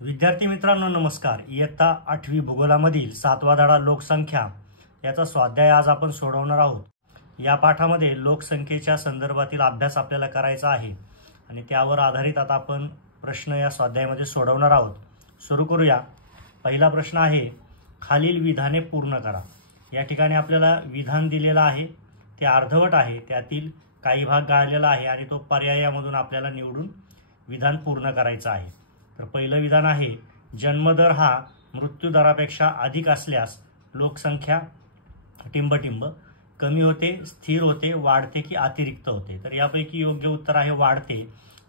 विद्यार्थी मित्रांनो नमस्कार। इयत्ता 8वी भूगोलामधील 7वा धडा लोकसंख्या याचा स्वाध्याय आज आपण सोडवणार आहोत। या पाठामध्ये लोकसंख्येच्या संदर्भातील अभ्यास आपल्याला करायचा आहे आणि त्यावर आधारित आता आपण प्रश्न या स्वाध्यायामध्ये सोडवणार आहोत। सुरू करूया। पहिला प्रश्न आहे, खालील विधाने पूर्ण करा। या ठिकाणी आपल्याला विधान दिलेला आहे, ते अर्धवट आहे, त्यातील काही भाग गाळलेला आहे आणि तो पर्यायामधून आपल्याला निवडून विधान पूर्ण करायचं आहे। तर पहिलं विधान आहे, जन्मदर हा मृत्यूदरापेक्षा अधिक असल्यास लोकसंख्या टिंबटिंब कमी होते, स्थिर होते, वाढते की अतिरिक्त होते। तर यापैकी योग्य उत्तर आहे वाढते,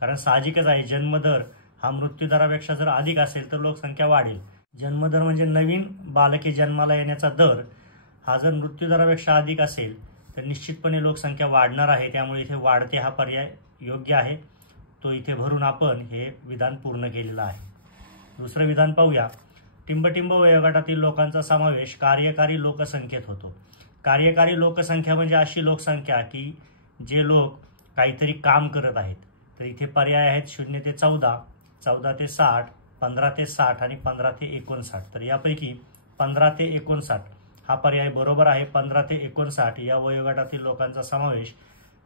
कारण साहजिकच आहे जन्मदर हा मृत्यूदरापेक्षा जर अधिक असेल तर लोकसंख्या वाढेल। जन्मदर म्हणजे नवीन बालके जन्माला येण्याचा दर, हा जर मृत्यूदरापेक्षा अधिक असेल तर निश्चितपणे लोकसंख्या वाढणार आहे, त्यामुळे इथे वाढते हा पर्याय योग्य आहे। तो इथे भरून आपण हे विधान पूर्ण केलेलं आहे। दुसरं विधान पाहूया। टिंबटिंब वयोगटातील लोकांचा समावेश कार्यकारी लोकसंख्येत होतो। कार्यकारी लोकसंख्या म्हणजे अशी लोकसंख्या की जे लोक काहीतरी काम करत आहेत। तर इथे पर्याय आहेत 0 ते 14, 14 ते 60, 15 ते 60 आणि 15 ते 59। तर यापैकी 15 ते 59 हा पर्याय बरोबर आहे। 15 ते 59 या वयोगटातील लोकांचा समावेश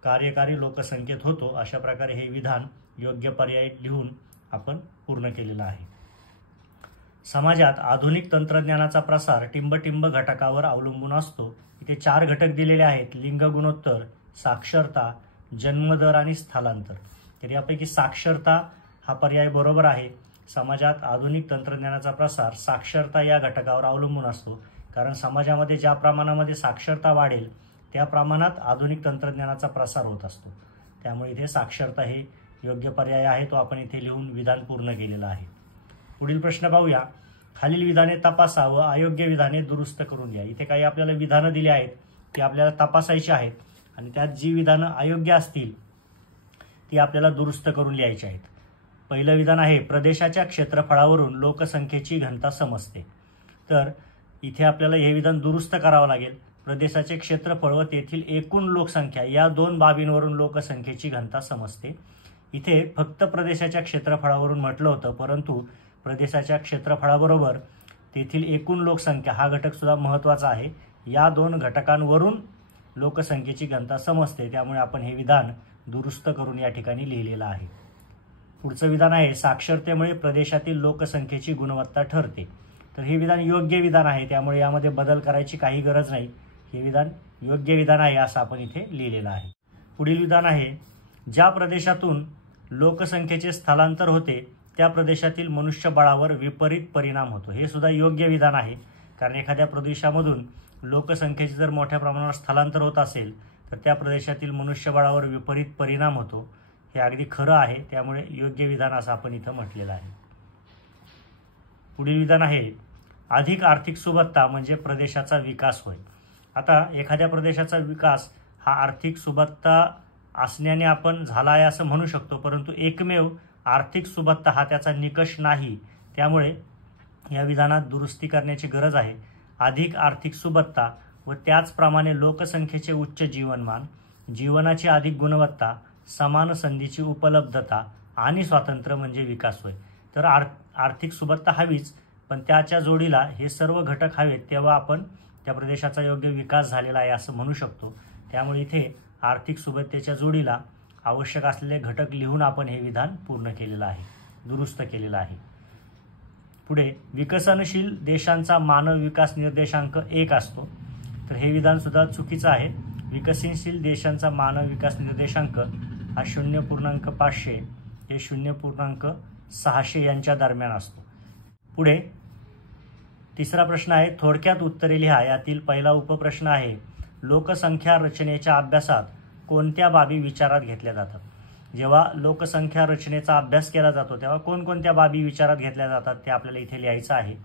कार्यकारी लोकसंख्येत होतो। अशा प्रकारे हे विधान योग्य पर्याय लिहून आपण पूर्ण केलेला आहे। समाजात आधुनिक तंत्रज्ञानाचा प्रसार टिंबटिंब घटकावर अवलंबून असतो। इथे 4 घटक दिलेले आहेत, लिंग गुणोत्तर, साक्षरता, जन्मदर आणि स्थलांतर। तर यापैकी साक्षरता हा पर्याय बरोबर आहे। समाजात आधुनिक तंत्रज्ञानाचा प्रसार साक्षरता या घटकावर अवलंबून असतो, कारण समाजामध्ये ज्या प्रमाणामध्ये साक्षरता वाढेल त्या प्रमाणात आधुनिक तंत्रज्ञानाचा प्रसार होत असतो। त्यामुळे इथे साक्षरता हे योग्य पर्याय आहे, तो आपण इथे लिहून विधान पूर्ण केलेलं आहे। पुढील प्रश्न पाहूया। खालील विधाने तपासा व अयोग्य विधाने दुरुस्त करून घ्या। इथे काही आपल्याला विधानं दिली आहेत, ती आपल्याला तपासायची आहेत आणि त्यात जी विधानं अयोग्य असतील ती आपल्याला दुरुस्त करून लिहायची आहेत। पहिलं विधान आहे, प्रदेशाच्या क्षेत्रफळावरून लोकसंख्येची घनता समजते। तर इथे आपल्याला हे विधान दुरुस्त करावं लागेल। प्रदेशाचे क्षेत्रफळ व तेथील एकूण लोकसंख्या या दोन बाबींवरून लोकसंख्येची घनता समजते। इथे फक्त प्रदेशाच्या क्षेत्रफळावरून म्हटलं होतं, परंतु प्रदेशाच्या क्षेत्रफळाबरोबर तेथील एकूण लोकसंख्या हा घटक सुद्धा महत्त्वाचा आहे। या दोन घटकांवरून लोकसंख्येची घनता समजते, त्यामुळे आपण हे विधान दुरुस्त करून या ठिकाणी लिहिलेलं आहे। पुढचं विधान आहे, साक्षरतेमुळे प्रदेशातील लोकसंख्येची गुणवत्ता ठरते। तर हे विधान योग्य विधान आहे, त्यामुळे यामध्ये बदल करायची काही गरज नाही। हे विधान योग्य विधान आहे असं आपण इथे लिहिलेलं आहे। पुढील विधान आहे, ज्या प्रदेशातून लोकसंख्येचे स्थलांतर होते त्या प्रदेशातील मनुष्यबळावर विपरीत परिणाम होतो। हे सुद्धा योग्य विधान आहे, कारण एखाद्या प्रदेशामधून लोकसंख्येचे जर मोठ्या प्रमाणावर स्थलांतर होत असेल तर त्या प्रदेशातील मनुष्यबळावर विपरीत परिणाम होतो। हे अगदी खरं आहे, त्यामुळे योग्य विधान असं आपण इथं म्हटलेलं आहे। पुढील विधान आहे, अधिक आर्थिक सुबत्ता म्हणजे प्रदेशाचा विकास होय। आता एखाद्या प्रदेशाचा विकास हा आर्थिक सुबत्ता असण्याने आपण झाला आहे असं म्हणू शकतो, परंतु एकमेव आर्थिक सुबत्ता हा त्याचा निकष नाही। त्यामुळे या विधानात दुरुस्ती करण्याची गरज आहे। अधिक आर्थिक सुबत्ता व त्याचप्रमाणे लोकसंख्येचे उच्च जीवनमान, जीवनाची अधिक गुणवत्ता, समान संधीची उपलब्धता आणि स्वातंत्र्य म्हणजे विकास होय। तर आर्थिक सुबत्ता हवीच, पण त्याच्या जोडीला हे सर्व घटक हवेत, तेव्हा आपण त्या प्रदेशाचा योग्य विकास झालेला आहे असं म्हणू शकतो। त्यामुळे इथे आर्थिक सुबत्तेच्या जोडीला आवश्यक असलेले घटक लिहून आपण हे विधान पूर्ण केलेलं आहे, दुरुस्त केलेलं आहे। पुढे, विकसनशील देशांचा मानव विकास निर्देशांक 1 असतो। तर हे विधान सुद्धा चुकीचं आहे। विकसनशील देशांचा मानव विकास निर्देशांक हा 0.500 ते 0.600 यांच्या दरम्यान असतो। पुढे तिसरा प्रश्न आहे, थोडक्यात उत्तरे लिहा। यातील पहिला उपप्रश्न आहे, लोकसंख्या रचनेच्या अभ्यासात कोणत्या बाबी विचारात घेतल्या जातात। जेव्हा लोकसंख्या रचनेचा अभ्यास केला जातो तेव्हा कोणकोणत्या बाबी विचारात घेतल्या जातात ते आपल्याला इथे लिहायचं आहे।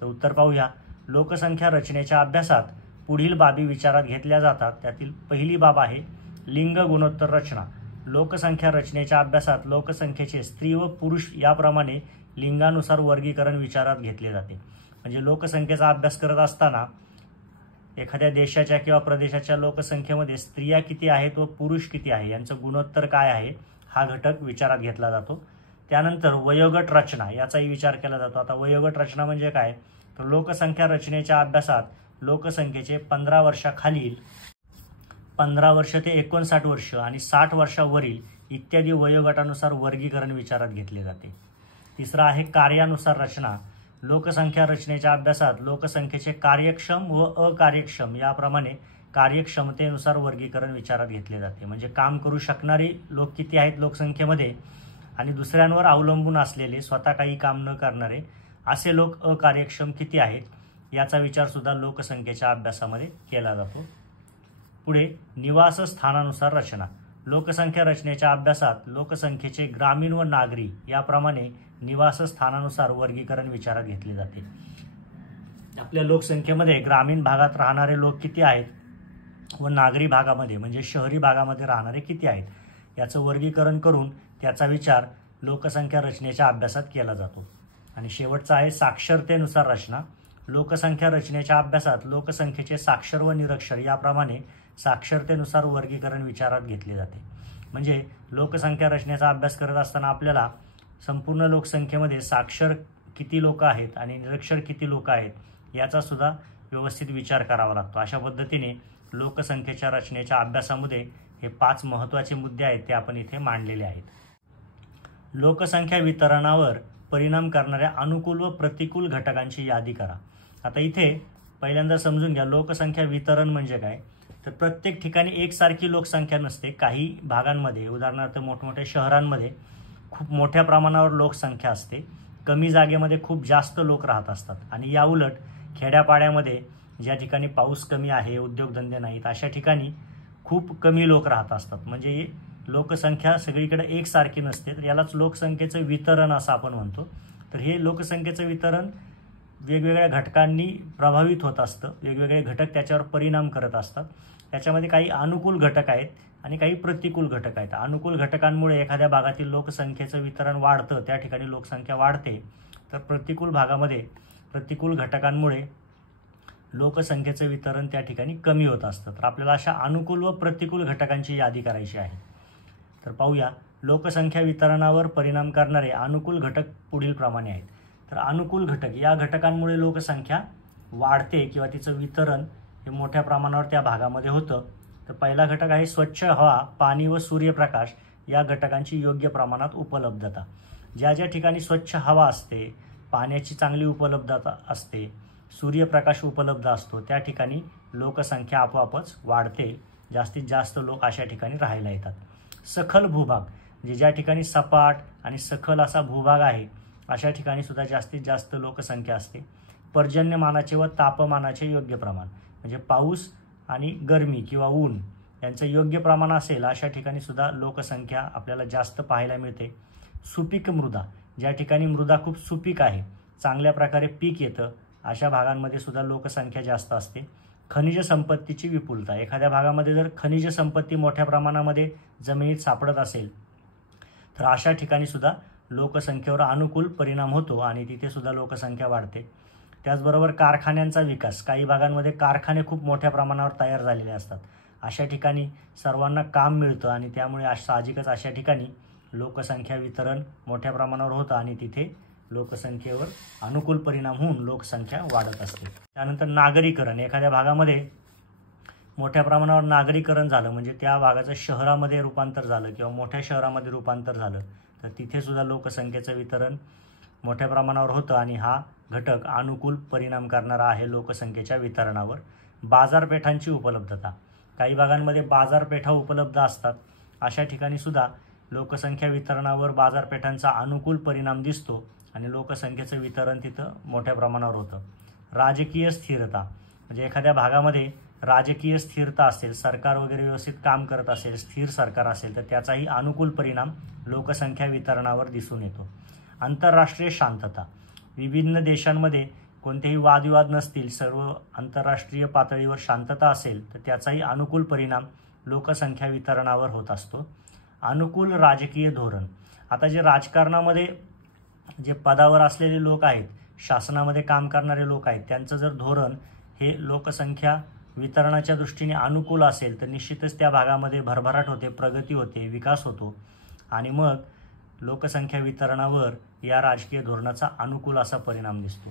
तर उत्तर पाहूया। लोकसंख्या रचनेच्या अभ्यासात पुढील बाबी विचारात घेतल्या जातात। त्यातील पहिली बाब आहे लिंग गुणोत्तर रचना। लोकसंख्या रचनेच्या अभ्यासात लोकसंख्येचे स्त्री व पुरुष याप्रमाणे लिंगानुसार वर्गीकरण विचारात घेतले जाते। म्हणजे लोकसंख्येचा अभ्यास करत असताना एखाद्या देशाच्या किंवा प्रदेशाच्या लोकसंख्येमध्ये स्त्रिया किती आहेत व पुरुष किती आहे यांचं गुणोत्तर काय आहे हा घटक विचारात घेतला जातो। त्यानंतर वयोगट रचना याचाही विचार केला जातो. आता वयोगट रचना म्हणजे काय, तर लोकसंख्या रचनेच्या अभ्यासात लोकसंख्येचे 15 वर्षाखालील, 15 वर्ष ते 59 वर्ष आणि 60 वर्षावरील इत्यादी वयोगटानुसार वर्गीकरण विचारात घेतले जाते. तिसरा आहे कार्यानुसार रचना. लोकसंख्या रचनेच्या अभ्यासात लोकसंख्येचे कार्यक्षम व अकार्यक्षम याप्रमाणे कार्यक्षमतेनुसार वर्गीकरण विचारात घेतले जाते. म्हणजे काम करू शकणारे लोक किती आहेत लोकसंख्येमध्ये आणि दुसऱ्यांवर अवलंबून असलेले, स्वतः काही काम न करणारे असे लोक अकार्यक्षम किती आहेत याचा विचार सुद्धा लोकसंख्येच्या अभ्यासामध्ये केला जातो. पुढे निवासस्थानानुसार रचना. लोकसंख्या रचनेच्या अभ्यासात लोकसंख्येचे ग्रामीण व नागरी याप्रमाणे निवासस्थानानुसार वर्गीकरण विचारात घेतले जाते. आपल्या लोकसंख्येमध्ये ग्रामीण भागात राहणारे लोक किती आहेत व नागरी भागामध्ये म्हणजे शहरी भागामध्ये राहणारे किती आहेत याचं वर्गीकरण करून त्याचा विचार लोकसंख्या रचनेच्या अभ्यासात केला जातो. आणि शेवटचा आहे साक्षरतेनुसार रचना. लोकसंख्या रचनेच्या अभ्यासात लोकसंख्येचे साक्षर व निरक्षर याप्रमाणे साक्षरतेनुसार वर्गीकरण विचारात घेतले जाते. म्हणजे लोकसंख्या रचनेचा अभ्यास करत असताना आपल्याला संपूर्ण लोकसंख्येमध्ये साक्षर किती लोक आहेत आणि निरक्षर किती लोक आहेत याचा सुद्धा व्यवस्थित विचार करावा लागतो. अशा पद्धतीने लोकसंख्येच्या रचनेच्या अभ्यासामध्ये हे 5 महत्त्वाचे मुद्दे आहेत ते आपण इथे मांडलेले आहेत. लोकसंख्या वितरणावर परिणाम करणाऱ्या अनुकूल व प्रतिकूल घटकांची यादी करा. आता इथे पहिल्यांदा समजून घ्या लोकसंख्या वितरण म्हणजे काय. तर प्रत्येक ठिकाणी एकसारखी लोकसंख्या नसते. काही भागांमध्ये उदाहरणार्थ मोठमोठ्या शहरांमध्ये खूप मोठ्या प्रमाणावर लोकसंख्या असते, कमी जागेमध्ये खूप जास्त लोक राहत असतात. आणि याउलट खेड्यापाड्यामध्ये ज्या ठिकाणी पाऊस कमी आहे, उद्योगधंदे नाहीत, अशा ठिकाणी खूप कमी लोक राहत असतात. म्हणजे लोकसंख्या सगळीकडे एकसारखी नसते. तर यालाच लोकसंख्येचं वितरण असं आपण म्हणतो. तर हे लोकसंख्येचं वितरण वेगवेगळ्या घटकांनी प्रभावित होत असतं. वेगवेगळे घटक त्याच्यावर परिणाम करत असतात. त्याच्यामध्ये काही अनुकूल घटक आहेत आणि काही प्रतिकूल घटक आहेत. अनुकूल घटकांमुळे एखाद्या भागातील लोकसंख्येचं वितरण वाढतं, त्या ठिकाणी लोकसंख्या वाढते. तर प्रतिकूल भागामध्ये प्रतिकूल घटकांमुळे लोकसंख्येचं वितरण त्या ठिकाणी कमी होत असतं. तर आपल्याला अशा अनुकूल व प्रतिकूल घटकांची यादी करायची आहे. तर पाहूया लोकसंख्या वितरणावर परिणाम करणारे अनुकूल घटक पुढील प्रमाणे आहेत. तर अनुकूल घटक या घटकांमुळे लोकसंख्या वाढते किंवा तिचं वितरण हे मोठ्या प्रमाणावर त्या भागामध्ये होतं. तर पहिला घटक आहे स्वच्छ हवा, पाणी व सूर्यप्रकाश या घटकांची योग्य प्रमाणात उपलब्धता. ज्या ज्या ठिकाणी स्वच्छ हवा असते, पाण्याची चांगली उपलब्धता असते, सूर्यप्रकाश उपलब्ध असतो, त्या ठिकाणी लोकसंख्या आपोआपच वाढते. जास्तीत जास्त लोक अशा ठिकाणी राहायला येतात. सखल भूभाग म्हणजे ज्या ठिकाणी सपाट आणि सखल असा भूभाग आहे अशा ठिकाणी सुद्धा जास्तीत जास्त लोकसंख्या असते. पर्जन्यमानाचे व तापमानाचे योग्य प्रमाण म्हणजे पाऊस आणि गरमी किंवा ऊन यांचं योग्य प्रमाण असेल अशा ठिकाणी सुद्धा लोकसंख्या आपल्याला जास्त पाहायला मिळते. सुपीक मृदा ज्या ठिकाणी मृदा खूप सुपीक आहे, चांगल्या प्रकारे पीक येतं, अशा भागांमध्ये सुद्धा लोकसंख्या जास्त असते. खनिज संपत्तीची विपुलता एखाद्या भागामध्ये जर खनिज संपत्ती मोठ्या प्रमाणामध्ये जमिनीत सापडत असेल तर अशा ठिकाणी सुद्धा लोकसंख्येवर अनुकूल परिणाम होतो आणि तिथे सुद्धा लोकसंख्या वाढते. त्याचबरोबर कारखान्यांचा विकास काही भागांमध्ये कारखाने खूप मोठ्या प्रमाणावर तयार झालेले असतात. अशा ठिकाणी सर्वांना काम मिळतं आणि त्यामुळे साहजिकच अशा ठिकाणी लोकसंख्या वितरण मोठ्या प्रमाणावर होतं आणि तिथे लोकसंख्येवर अनुकूल परिणाम होऊन लोकसंख्या वाढत असते. त्यानंतर नागरीकरण एखाद्या भागामध्ये मोठ्या प्रमाणावर नागरीकरण झालं म्हणजे त्या भागाचं शहरामध्ये रूपांतर झालं किंवा मोठ्या शहरामध्ये रूपांतर झालं तर तिथे सुद्धा लोकसंख्येचं वितरण मोठ्या प्रमाणावर होतं आणि हा घटक अनुकूल परिणाम करणारा आहे लोकसंख्येच्या वितरणावर. बाजारपेठांची उपलब्धता काही भागांमध्ये बाजारपेठा उपलब्ध असतात. अशा ठिकाणी सुद्धा लोकसंख्या वितरणावर बाजारपेठांचा अनुकूल परिणाम दिसतो आणि लोकसंख्येचं वितरण तिथं मोठ्या प्रमाणावर होतं. राजकीय स्थिरता म्हणजे एखाद्या भागामध्ये राजकीय स्थिरता असेल, सरकार वगैरे व्यवस्थित काम करत असेल, स्थिर सरकार असेल तर त्याचाही अनुकूल परिणाम लोकसंख्या वितरणावर दिसून येतो. आंतरराष्ट्रीय शांतता विभिन्न देशांमध्ये कोणतेही वादविवाद नसतील, सर्व आंतरराष्ट्रीय पातळीवर शांतता असेल तर त्याचाही अनुकूल परिणाम लोकसंख्या वितरणावर होत असतो. अनुकूल राजकीय धोरण आता जे राजकारणामध्ये जे पदावर असलेले लोक आहेत, शासनामध्ये काम करणारे लोक आहेत, त्यांचं जर धोरण हे लोकसंख्या वितरणाच्या दृष्टीने अनुकूल असेल तर निश्चितच त्या भागामध्ये भरभराट होते, प्रगती होते, विकास होतो आणि मग लोकसंख्या वितरणावर या राजकीय धोरणाचा अनुकूल असा परिणाम दिसतो.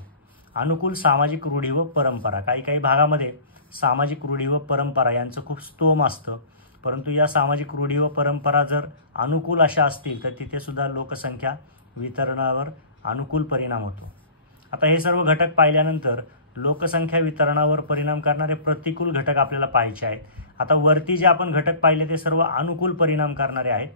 अनुकूल सामाजिक रूढी व परंपरा. काही काही भागामध्ये सामाजिक रूढी व परंपरा यांचं खूप स्तोम असतं, परंतु या सामाजिक रूढी व परंपरा जर अनुकूल अशा असतील तर तिथे सुद्धा लोकसंख्या वितरणावर अनुकूल परिणाम होतो. आता हे सर्व घटक पाहिल्यानंतर लोकसंख्या वितरणावर परिणाम करणारे प्रतिकूल घटक आपल्याला पाहायचे आहेत. आता वरती जे आपण घटक पाहिले ते सर्व अनुकूल परिणाम करणारे आहेत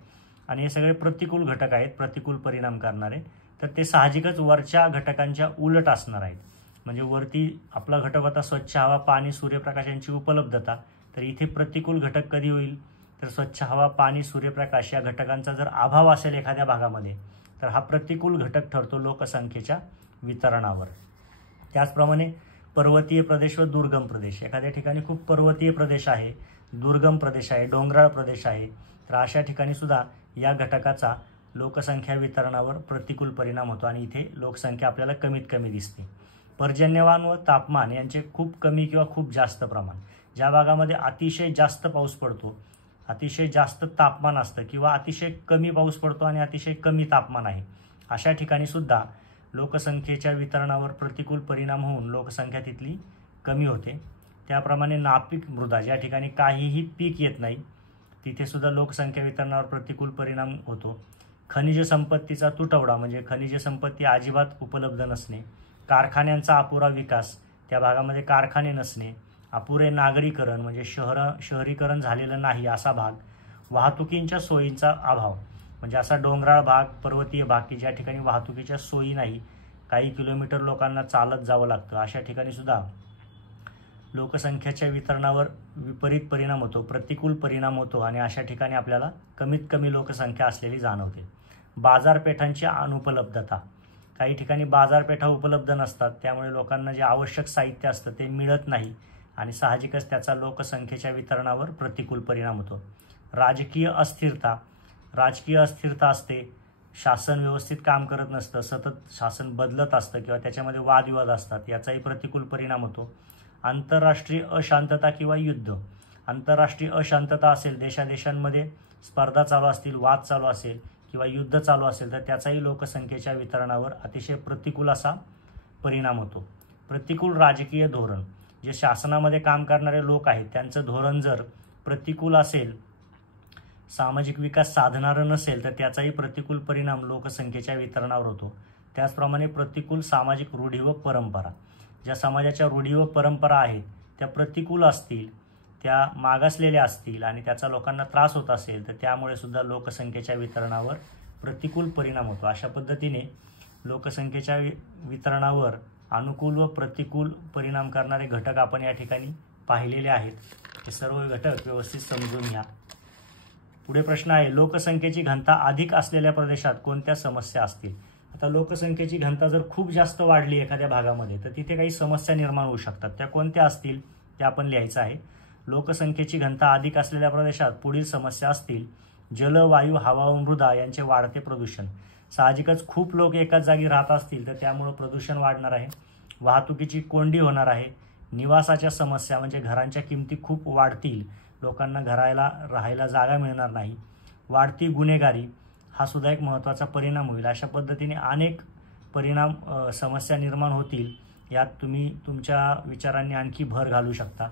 आणि हे सगळे प्रतिकूल घटक आहेत, प्रतिकूल परिणाम करणारे. तर ते साहजिकच वरच्या घटकांच्या उलट असणार आहेत. म्हणजे वरती आपला घटक होता स्वच्छ हवा, पाणी, सूर्यप्रकाश यांची उपलब्धता. तर इथे प्रतिकूल घटक कधी होईल तर स्वच्छ हवा, पाणी, सूर्यप्रकाश या घटकांचा जर अभाव असेल एखाद्या भागामध्ये तर हा प्रतिकूल घटक ठरतो लोकसंख्येच्या वितरणावर. त्याचप्रमाणे पर्वतीय प्रदेश व दुर्गम प्रदेश. एखाद्या ठिकाणी खूप पर्वतीय प्रदेश आहे, दुर्गम प्रदेश आहे, डोंगराळ प्रदेश आहे, तर अशा ठिकाणी सुद्धा या घटकाचा लोकसंख्या वितरणावर प्रतिकूल परिणाम होतो आणि इथे लोकसंख्या आपल्याला कमीत कमी दिसते. पर्जन्यमान व तापमान यांचे खूप कमी किंवा खूप जास्त प्रमाण. ज्या भागामध्ये अतिशय जास्त पाऊस पडतो, अतिशय जास्त तापमान असतं किंवा अतिशय कमी पाऊस पडतो आणि अतिशय कमी तापमान आहे, अशा ठिकाणी सुद्धा लोकसंख्येच्या वितरणावर प्रतिकूल परिणाम होऊन लोकसंख्या तिथली कमी होते. त्याप्रमाणे नापीक मृदा, ज्या ठिकाणी काहीही पीक येत नाही, तिथे सुद्धा लोकसंख्या वितरणावर प्रतिकूल परिणाम होतो. खनिज संपत्तीचा तुटवडा म्हणजे खनिज संपत्ती अजिबात उपलब्ध नसणे, कारखान्यांचा अपुरा विकास, त्या भागामध्ये कारखाने नसणे, अपुरे नागरीकरण म्हणजे शहरीकरण झालेलं नाही असा भाग, वाहतुकींच्या सोयींचा अभाव म्हणजे असा डोंगराळ भाग, पर्वतीय भाग की ज्या ठिकाणी वाहतुकीच्या सोयी नाही, काही किलोमीटर लोकांना चालत जावं लागतं, अशा ठिकाणी सुद्धा लोकसंख्येच्या वितरणावर विपरीत परिणाम होतो, प्रतिकूल परिणाम होतो आणि अशा ठिकाणी आपल्याला कमीत कमी लोकसंख्या असलेली जाणवते. बाजारपेठांची अनुपलब्धता. काही ठिकाणी बाजारपेठा उपलब्ध नसतात, त्यामुळे लोकांना जे आवश्यक साहित्य असतं ते मिळत नाही आणि साहजिकच त्याचा लोकसंख्येच्या वितरणावर प्रतिकूल परिणाम होतो. राजकीय अस्थिरता. राजकीय अस्थिरता असते, शासन व्यवस्थित काम करत नसतं, सतत शासन बदलत असतं किंवा त्याच्यामध्ये वादविवाद असतात, याचाही प्रतिकूल परिणाम होतो. आंतरराष्ट्रीय अशांतता किंवा युद्ध. आंतरराष्ट्रीय अशांतता असेल, देशादेशांमध्ये स्पर्धा चालू असतील, वाद चालू असेल किंवा युद्ध चालू असेल तर त्याचाही लोकसंख्येच्या वितरणावर अतिशय प्रतिकूल असा परिणाम होतो. प्रतिकूल राजकीय धोरण. जे शासनामध्ये काम करणारे लोक आहेत त्यांचं धोरण जर प्रतिकूल असेल, सामाजिक विकास साधणारं नसेल तर त्याचाही प्रतिकूल परिणाम लोकसंख्येच्या वितरणावर होतो. त्याचप्रमाणे प्रतिकूल सामाजिक रूढी व परंपरा. ज्या समाजाच्या रूढी व परंपरा आहेत त्या प्रतिकूल असतील, त्या मागासलेल्या असतील आणि त्याचा लोकांना त्रास होत असेल तर त्यामुळे सुद्धा लोकसंख्येच्या वितरणावर प्रतिकूल परिणाम होतो. अशा पद्धतीने लोकसंख्येच्या वितरणावर अनुकूल व प्रतिकूल परिणाम करणारे घटक आपण या ठिकाणी पाहिलेले आहेत. हे सर्व घटक व्यवस्थित समजून घ्या. पुढे प्रश्न आहे, लोकसंख्येची घनता अधिक असलेल्या प्रदेशात कोणत्या समस्या असतील? आता लोकसंख्येची घनता जर खूप जास्त वाढली एखाद्या भागामध्ये तर तिथे काही समस्या निर्माण होऊ शकतात. त्या कोणत्या असतील ते आपण लिहायचं आहे. लोकसंख्येची घनता अधिक असलेल्या प्रदेशात पुढील समस्या असतील. जल, वायू, हवा व मृदा यांचे वाढते प्रदूषण. साहजिकच खूप लोक एकाच जागी राहत असतील तर त्यामुळे प्रदूषण वाढणार आहे. वाहतुकीची कोंडी होणार आहे. निवासाच्या समस्या म्हणजे घरांच्या किमती खूप वाढतील, लोकांना राहायला जागा मिळणार नाही. वाढती गुन्हेगारी हा सुद्धा एक महत्त्वाचा परिणाम होईल. अशा पद्धतीने अनेक परिणाम समस्या निर्माण होतील. यात तुम्ही तुमच्या विचारांनी आणखी भर घालू शकता.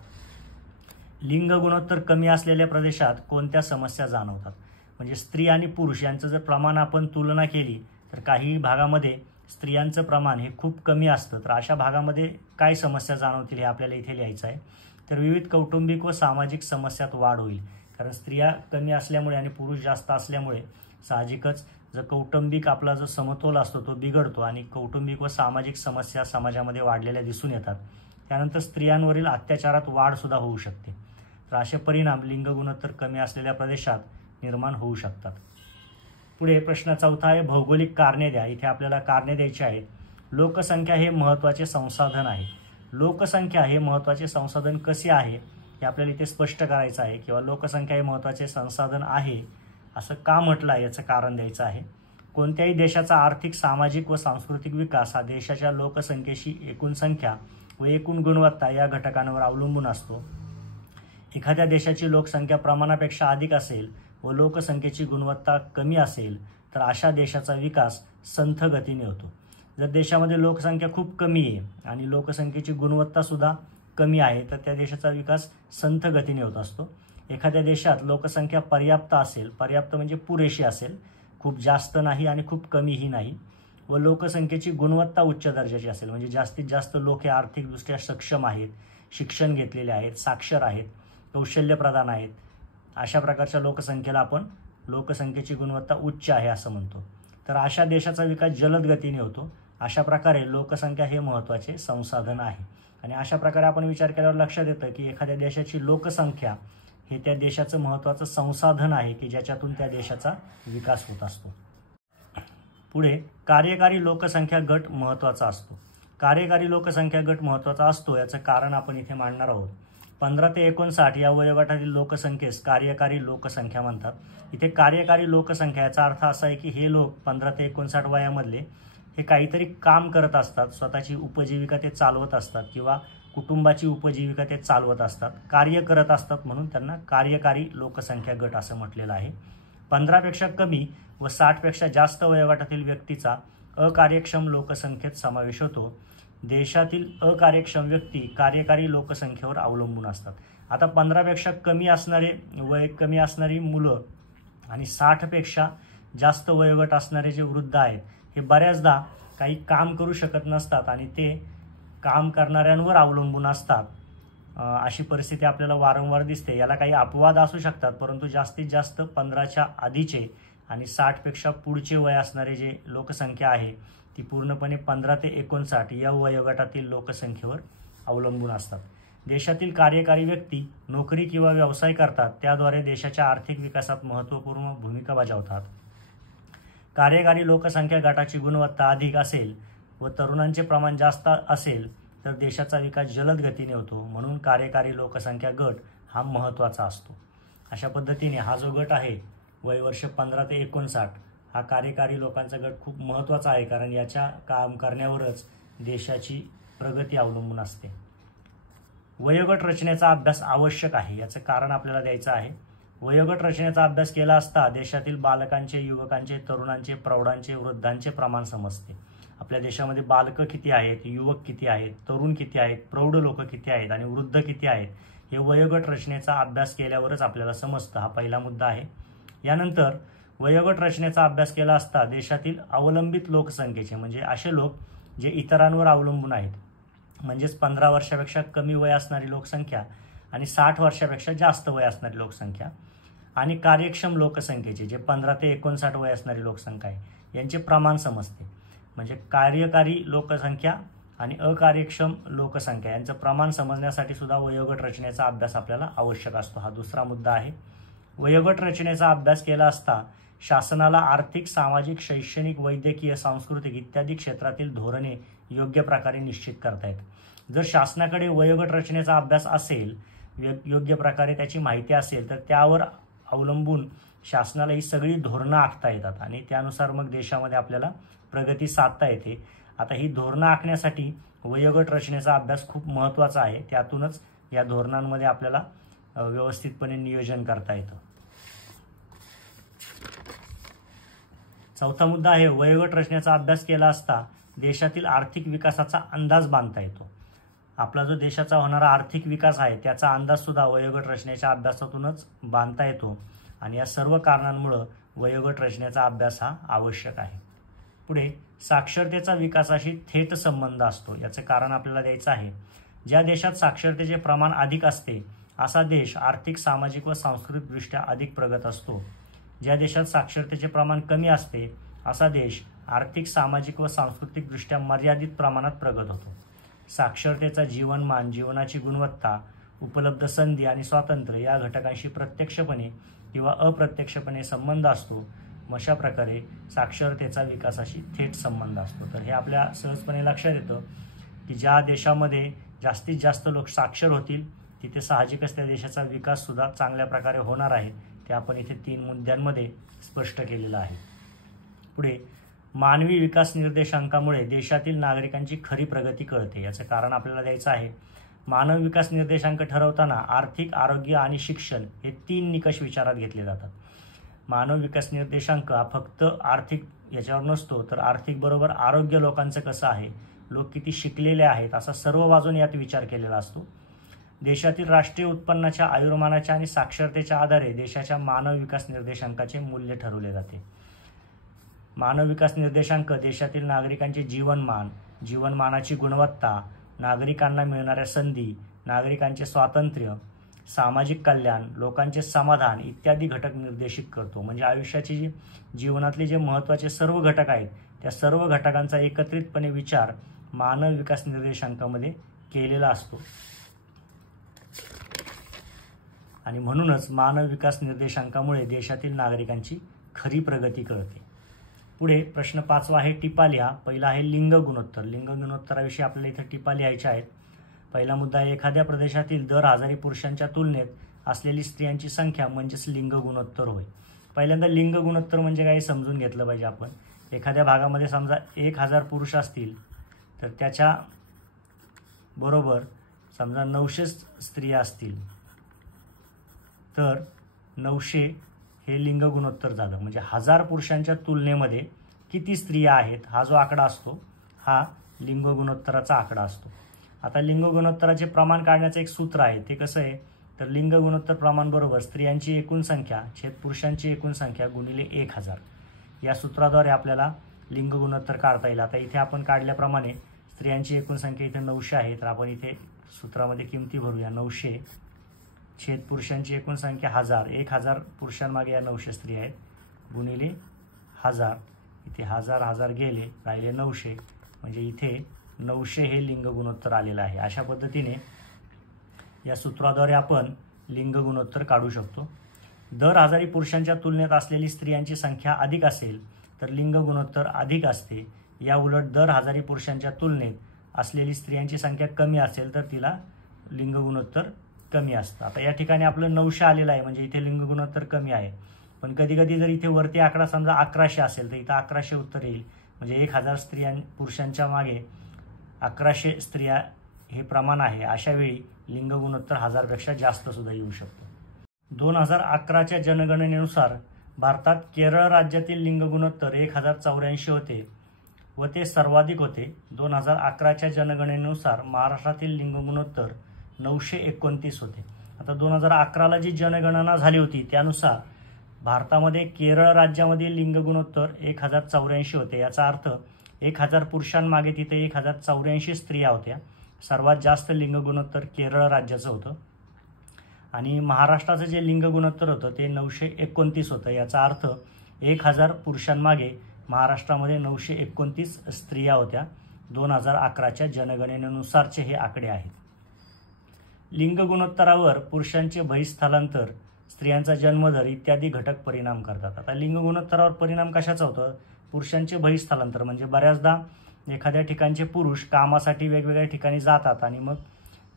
लिंग गुणोत्तर कमी असलेल्या प्रदेशात कोणत्या समस्या जाणवतात? म्हणजे स्त्री आणि पुरुष यांचं जर प्रमाण आपण तुलना केली तर काही भागामध्ये स्त्रियांचं प्रमाण हे खूप कमी असतं, तर अशा भागामध्ये काय समस्या जाणवतील हे आपल्याला इथे लिहायचं आहे. तर विविध कौटुंबिक व सामाजिक समस्यात वाढ होईल, कारण स्त्रिया कमी असल्यामुळे आणि पुरुष जास्त असल्यामुळे साहजिकच जर कौटुंबिक आपला जो समतोल असतो तो बिघडतो आणि कौटुंबिक व सामाजिक समस्या समाजामध्ये वाढलेल्या दिसून येतात. त्यानंतर स्त्रियांवरील अत्याचारात वाढ सुद्धा होऊ शकते. तर असे परिणाम लिंग गुणोत्तर कमी असलेल्या प्रदेशात निर्माण होऊ शकतात. पुढे प्रश्न चौथा आहे, भौगोलिक कारणे द्या. इथे आपल्याला कारणे द्यायची आहेत. लोकसंख्या हे महत्त्वाचे संसाधन आहे. लोकसंख्या हे महत्त्वाचे संसाधन कसे आहे हे आपल्याला इथे स्पष्ट करायचं आहे, किंवा लोकसंख्या हे महत्त्वाचे संसाधन आहे असं का म्हटलं आहे याचं कारण द्यायचं आहे. कोणत्याही देशाचा आर्थिक, सामाजिक व सांस्कृतिक विकास हा देशाच्या लोकसंख्येशी एकूण संख्या व एकूण गुणवत्ता या घटकांवर अवलंबून असतो. एखाद्या देशाची लोकसंख्या प्रमाणापेक्षा अधिक असेल व लोकसंख्येची गुणवत्ता कमी असेल तर अशा देशाचा विकास संथ गतीने होतो. जर देशामध्ये लोकसंख्या खूप कमी आहे आणि लोकसंख्येची गुणवत्तासुद्धा कमी आहे तर त्या देशाचा विकास संथ गतीने होत असतो. एखाद्या देशात लोकसंख्या पर्याप्त असेल, पर्याप्त म्हणजे पुरेशी असेल, खूप जास्त नाही आणि खूप कमीही नाही, व लोकसंख्येची गुणवत्ता उच्च दर्जाची असेल, म्हणजे जास्तीत जास्त लोक हे आर्थिकदृष्ट्या सक्षम आहेत, शिक्षण घेतलेले आहेत, साक्षर आहेत, कौशल्यप्रधान आहेत, अशा प्रकारच्या लोकसंख्येला आपण लोकसंख्येची गुणवत्ता उच्च आहे असं म्हणतो. तर अशा देशाचा विकास जलद गतीने होतो. अशा प्रकारे लोकसंख्या हे महत्त्वाचे संसाधन आहे. आणि अशा प्रकारे आपण विचार केल्यावर लक्षात येतं की एखाद्या देशाची लोकसंख्या हे त्या देशाचं महत्त्वाचं संसाधन आहे की ज्याच्यातून त्या देशाचा विकास होत असतो. पुढे कार्यकारी लोकसंख्या गट महत्त्वाचा असतो. कार्यकारी लोकसंख्या गट महत्त्वाचा असतो याचं कारण आपण इथे मांडणार आहोत. 15 ते 59 या वयोगटातील लोकसंख्येस कार्यकारी लोकसंख्या म्हणतात. इथे कार्यकारी लोकसंख्या याचा अर्थ असा आहे की हे लोक 15 ते 59 वयामधले हे काहीतरी काम करत असतात, स्वतःची उपजीविका ते चालवत असतात किंवा कुटुंबाची उपजीविका ते चालवत असतात, कार्य करत असतात, म्हणून त्यांना कार्यकारी लोकसंख्या गट असं म्हटलेलं आहे. 15 पेक्षा कमी व 60 पेक्षा जास्त वयोगटातील व्यक्तीचा अकार्यक्षम लोकसंख्येत समावेश होतो. देशातील अकार्यक्षम व्यक्ती कार्यकारी लोकसंख्येवर अवलंबून असतात. आता 15 पेक्षा कमी असणारे वय कमी असणारी मुलं आणि 60 पेक्षा जास्त वयोगट असणारे जे वृद्ध आहेत हे बऱ्याचदा काही काम करू शकत नसतात आणि ते काम करणाऱ्यांवर अवलंबून असतात. अशी परिस्थिती आपल्याला वारंवार दिसते. याला काही अपवाद असू शकतात, परंतु जास्तीत जास्त 15च्या आधीचे आणि 60 पेक्षा पुढचे वय असणारे जे लोकसंख्या आहे ती पूर्णपणे 15 ते 59 या वयोगटातील लोकसंख्येवर अवलंबून असतात. देशातील कार्यकारी व्यक्ती नोकरी किंवा व्यवसाय करतात, त्याद्वारे देशाच्या आर्थिक विकासात महत्त्वपूर्ण भूमिका बजावतात. कार्यकारी लोकसंख्या गटाची गुणवत्ता अधिक असेल व तरुणांचे प्रमाण जास्त असेल तर देशाचा विकास जलद गतीने होतो. म्हणून कार्यकारी लोकसंख्या गट हा महत्त्वाचा असतो. अशा पद्धतीने हा जो गट आहे वयवर्ष 15 ते 59 हा कार्यकारी लोकांचा गट खूप महत्त्वाचा आहे, कारण याच्या काम करण्यावरच देशाची प्रगती अवलंबून असते. वयोगट रचनेचा अभ्यास आवश्यक आहे याचं कारण आपल्याला द्यायचं आहे. वयोगट रचनेचा अभ्यास केला असता देशातील बालकांचे, युवकांचे, तरुणांचे, प्रौढांचे, वृद्धांचे प्रमाण समजते. आपल्या देशामध्ये बालकं किती आहेत, युवक किती आहेत, तरुण किती आहेत, प्रौढ लोक किती आहेत आणि वृद्ध किती आहेत हे वयोगट रचनेचा अभ्यास केल्यावरच आपल्याला समजतं. हा पहिला मुद्दा आहे. यानंतर वयोगट रचनेचा अभ्यास केला असता देशातील अवलंबित लोकसंख्येचे, म्हणजे असे लोक जे इतरांवर अवलंबून आहेत, म्हणजेच 15 वर्षापेक्षा कमी वय असणारी लोकसंख्या आणि 60 वर्षापेक्षा जास्त वय असणारी लोकसंख्या आणि कार्यक्षम लोकसंख्येचे जे 15 ते 59 वय असणारी लोकसंख्या आहे यांचे प्रमाण समजते. म्हणजे कार्यकारी लोकसंख्या आणि अकार्यक्षम लोकसंख्या यांचं प्रमाण समजण्यासाठी सुद्धा वयोगट रचनेचा अभ्यास आपल्याला आवश्यक असतो. हा दुसरा मुद्दा आहे. वयोगट रचनेचा अभ्यास केला असता शासनाला आर्थिक, सामाजिक, शैक्षणिक, वैद्यकीय, सांस्कृतिक इत्यादी क्षेत्रातील धोरणे योग्य प्रकारे निश्चित करता येतात. जर शासनाकडे वयोगट रचनेचा अभ्यास असेल, योग्य प्रकारे त्याची माहिती असेल, तर त्यावर अवलंबून शासनाला ही सगळी धोरणं आखता येतात आणि त्यानुसार मग देशामध्ये आपल्याला प्रगती साधता येते. आता ही धोरणं आखण्यासाठी वयोगट रचनेचा अभ्यास खूप महत्त्वाचा आहे. त्यातूनच या धोरणांमध्ये आपल्याला व्यवस्थितपणे नियोजन करता येतं. चौथा मुद्दा आहे वयोगट रचनेचा अभ्यास केला असता देशातील आर्थिक विकासाचा अंदाज बांधता येतो. आपला जो देशाचा होणारा आर्थिक विकास आहे त्याचा अंदाज सुद्धा वयोगट रचनेच्या अभ्यासातूनच बांधता येतो आणि या सर्व कारणांमुळे वयोगट रचनेचा अभ्यास हा आवश्यक आहे. पुढे साक्षरतेचा विकासाशी थेट संबंध असतो. याचे कारण आपल्याला द्यायचं आहे. ज्या देशात साक्षरतेचे प्रमाण अधिक असते असा देश आर्थिक, सामाजिक व सांस्कृतिकदृष्ट्या अधिक प्रगत असतो. ज्या देशात साक्षरतेचे प्रमाण कमी असते असा देश आर्थिक, सामाजिक व सांस्कृतिकदृष्ट्या मर्यादित प्रमाणात प्रगत होतो. साक्षरतेचा जीवनमान, जीवनाची गुणवत्ता, उपलब्ध संधी आणि स्वातंत्र्य या घटकांशी प्रत्यक्षपणे किंवा अप्रत्यक्षपणे संबंध असतो. अशा प्रकारे साक्षरतेचा विकासाशी थेट संबंध असतो. तर हे आपल्या सहजपणे लक्षात येतं की ज्या देशामध्ये जास्तीत जास्त लोक साक्षर होतील तिथे साहजिकच त्या देशाचा विकास सुद्धा चांगल्या प्रकारे होणार आहे. ते आपण इथे 3 मुद्द्यांमध्ये स्पष्ट केलेलं आहे. पुढे मानवी विकास निर्देशांकामुळे देशातील नागरिकांची खरी प्रगती कळते. याचं कारण आपल्याला द्यायचं आहे. मानव विकास निर्देशांक ठरवताना आर्थिक, आरोग्य आणि शिक्षण हे 3 निकष विचारात घेतले जातात. मानव विकास निर्देशांक हा फक्त आर्थिक याच्यावर नसतो, तर आर्थिक बरोबर आरोग्य लोकांचं कसं आहे, लोक किती शिकलेले आहेत, असा सर्व बाजूने यात विचार केलेला असतो. देशातील राष्ट्रीय उत्पन्नाच्या, आयुर्मानाच्या आणि साक्षरतेच्या आधारे देशाच्या मानव विकास निर्देशांकाचे मूल्य ठरवले जाते. मानव विकास निर्देशांक देशातील नागरिकांचे जीवनमान, जीवनमानाची गुणवत्ता, नागरिकांना मिळणाऱ्या संधी, नागरिकांचे स्वातंत्र्य, सामाजिक कल्याण, लोकांचे समाधान इत्यादी घटक निर्देशित करतो. म्हणजे आयुष्याचे जीवनातले जे महत्त्वाचे सर्व घटक आहेत त्या सर्व घटकांचा एकत्रितपणे विचार मानव विकास निर्देशांकामध्ये केलेला असतो आणि म्हणूनच मानव विकास निर्देशांकामुळे देशातील नागरिकांची खरी प्रगती कळते. पुढे प्रश्न 5वा आहे टिपा लिहा. पहिला आहे लिंग गुणोत्तर. लिंग गुणोत्तराविषयी आपल्याला इथे टिपा लिहायच्या आहेत. पहिला मुद्दा आहे एखाद्या प्रदेशातील दर 1000 पुरुषांच्या तुलनेत असलेली स्त्रियांची संख्या म्हणजेच लिंग गुणोत्तर होय. पहिल्यांदा लिंग गुणोत्तर म्हणजे काय समजून घेतलं पाहिजे आपण. एखाद्या भागामध्ये समजा 1000 पुरुष असतील तर त्याच्या बरोबर समजा 900 स्त्रिया असतील तर 900 हे लिंग गुणोत्तर झालं. म्हणजे 1000 पुरुषांच्या तुलनेमध्ये किती स्त्रिया आहेत हा जो आकडा असतो हा लिंग गुणोत्तराचा आकडा असतो. आता लिंग गुणोत्तराचे प्रमाण काढण्याचं एक सूत्र आहे. ते कसं आहे तर लिंग गुणोत्तर प्रमाण बरोबर स्त्रियांची एकूण संख्या छेद पुरुषांची एकूण संख्या गुणिले 1000 या सूत्राद्वारे आपल्याला लिंग गुणोत्तर काढता येईल. आता इथे आपण काढल्याप्रमाणे स्त्रियांची एकूण संख्या इथे 900 आहे तर आपण इथे सूत्रामध्ये किमती भरूया. 900 छेद पुरुषांची एकूण संख्या 1000, 1000 पुरुषांमागे या 900 स्त्रिया आहेत गुणिले 1000. इथे 1000 गेले राहिले 900 म्हणजे इथे 900 हे लिंग गुणोत्तर आलेलं आहे. अशा पद्धतीने या सूत्राद्वारे आपण लिंग गुणोत्तर काढू शकतो. दर 1000 पुरुषांच्या तुलनेत असलेली स्त्रियांची संख्या अधिक असेल तर लिंग गुणोत्तर अधिक असते. या उलट दर 1000 पुरुषांच्या तुलनेत असलेली स्त्रियांची संख्या कमी असेल तर तिला लिंग गुणोत्तर कमी असतं. आता या ठिकाणी आपलं 900 आलेलं आहे म्हणजे इथे लिंग गुणोत्तर कमी आहे. पण कधी कधी जर इथे वरती आकडा समजा 1100 असेल तर इथं 1100 उत्तर येईल. म्हणजे 1000 पुरुषांच्या मागे 1100 स्त्रिया हे प्रमाण आहे. अशा वेळी लिंग गुणोत्तर 1000 पेक्षा जास्त सुद्धा येऊ शकतो. 2011च्या जनगणनेनुसार भारतात केरळ राज्यातील लिंग गुणोत्तर 1084 होते व ते सर्वाधिक होते. 2011च्या जनगणनेनुसार महाराष्ट्रातील लिंग गुणोत्तर 929 होते. आता 2011ला जी जनगणना झाली होती त्यानुसार भारतामध्ये केरळ राज्यामध्ये लिंग गुणोत्तर 1084 होते. याचा अर्थ 1000 पुरुषांमागे तिथे 1084 स्त्रिया होत्या. सर्वात जास्त लिंग गुणोत्तर केरळ राज्याचं होतं आणि महाराष्ट्राचं जे लिंग गुणोत्तर होतं ते 929 होतं. याचा अर्थ 1000 पुरुषांमागे महाराष्ट्रामध्ये 929 स्त्रिया होत्या. 2011च्या जनगणनेनुसारचे हे आकडे आहेत. लिंग गुणोत्तरावर पुरुषांचे बहिस्थलांतर, स्त्रियांचा जन्मदर इत्यादी घटक परिणाम करतात. आता लिंग गुणोत्तरावर परिणाम कशाचा होतं? पुरुषांचे बहिस्थलांतर म्हणजे बऱ्याचदा एखाद्या ठिकाणचे पुरुष कामासाठी वेगवेगळ्या ठिकाणी जातात आणि मग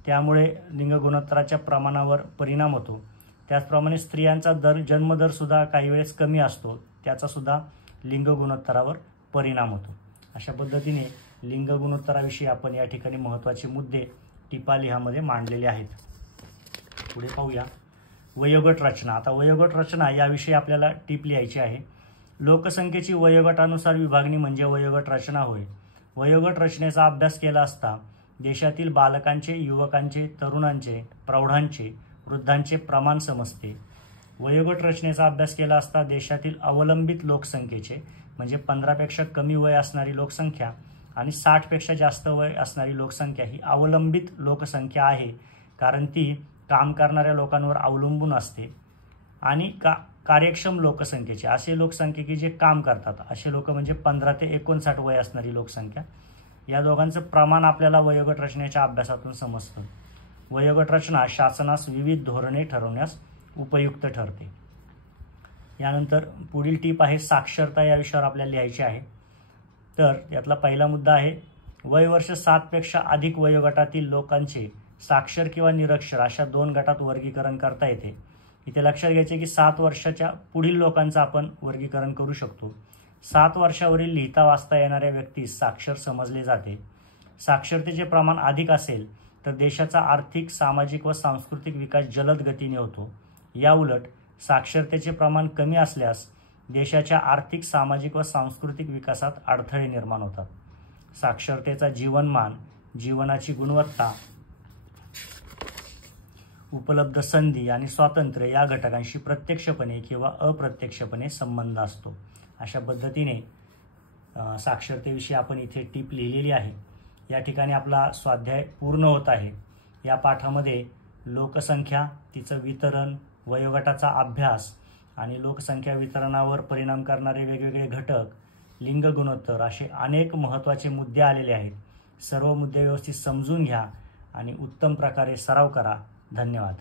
त्यामुळे लिंग गुणोत्तराच्या प्रमाणावर परिणाम होतो. त्याचप्रमाणे स्त्रियांचा जन्मदर सुद्धा काही वेळेस कमी असतो, त्याचा सुद्धा लिंग गुणोत्तरावर परिणाम होतो. अशा पद्धतीने लिंग गुणोत्तराविषयी आपण या ठिकाणी महत्त्वाचे मुद्दे टिपा लिहामध्ये मांडलेले आहेत. पुढे पाहूया वयोगट रचना. आता वयोगट रचना याविषयी आपल्याला टिप लिहायची आहे. लोकसंख्येची वयोगटानुसार विभागणी म्हणजे वयोगट रचना होय. वयोगट रचनेचा अभ्यास केला असता देशातील बालकांचे, युवकांचे, तरुणांचे, प्रौढांचे, वृद्धांचे प्रमाण समजते. वयोगट रचनेचा अभ्यास केला असता देशातील अवलंबित लोकसंख्येचे म्हणजे 15पेक्षा कमी वय असणारी लोकसंख्या आणि 60पेक्षा जास्त वय असणारी लोकसंख्या ही अवलंबित लोकसंख्या आहे, कारण ती काम करणाऱ्या लोकांवर अवलंबून असते. आणि कार्यक्षम लोकसंख्येचे असे लोकसंख्या की जे काम करतात असे लोक म्हणजे 15 ते 59 वय असणारी लोकसंख्या, या दोघांचं प्रमाण आपल्याला वयोगट रचनेच्या अभ्यासातून समजतं. वयोगट रचना शासनास विविध धोरणे ठरवण्यास उपयुक्त ठरते. यानंतर पुढील टीप आहे साक्षरता. या विषयावर आपल्याला लिहायचे आहे. तर यातला पहिला मुद्दा आहे वय वर्ष 7 पेक्षा अधिक वयोगटातील लोकांचे साक्षर किंवा निरक्षर अशा 2 गटात वर्गीकरण करता येते. इथे लक्षात घ्यायचे की 7 वर्षाच्या पुढील लोकांचं आपण वर्गीकरण करू शकतो. 7 वर्षावरील लिहिता वाचता येणाऱ्या व्यक्तीस साक्षर समजले जाते. साक्षरतेचे प्रमाण अधिक असेल तर देशाचा आर्थिक, सामाजिक व सांस्कृतिक विकास जलद गतीने होतो. या उलट साक्षरतेचे प्रमाण कमी असल्यास देशाच्या आर्थिक, सामाजिक व सांस्कृतिक विकासात अडथळे निर्माण होतात. साक्षरतेचा जीवनमान, जीवनाची गुणवत्ता, उपलब्ध संधी आणि स्वातंत्र्य या घटकांशी प्रत्यक्षपणे किंवा अप्रत्यक्षपणे संबंध असतो. अशा पद्धतीने साक्षरतेविषयी आपण इथे टीप लिहिलेली आहे. या ठिकाणी आपला स्वाध्याय पूर्ण होत आहे. या पाठामध्ये लोकसंख्या, तिचं वितरण, वयोगटाचा अभ्यास आणि लोकसंख्या वितरणावर परिणाम करणारे वेगवेगळे घटक, लिंग गुणोत्तर असे अनेक महत्त्वाचे मुद्दे आलेले आहेत. सर्व मुद्दे व्यवस्थित समजून घ्या आणि उत्तम प्रकारे सराव करा. धन्यवाद.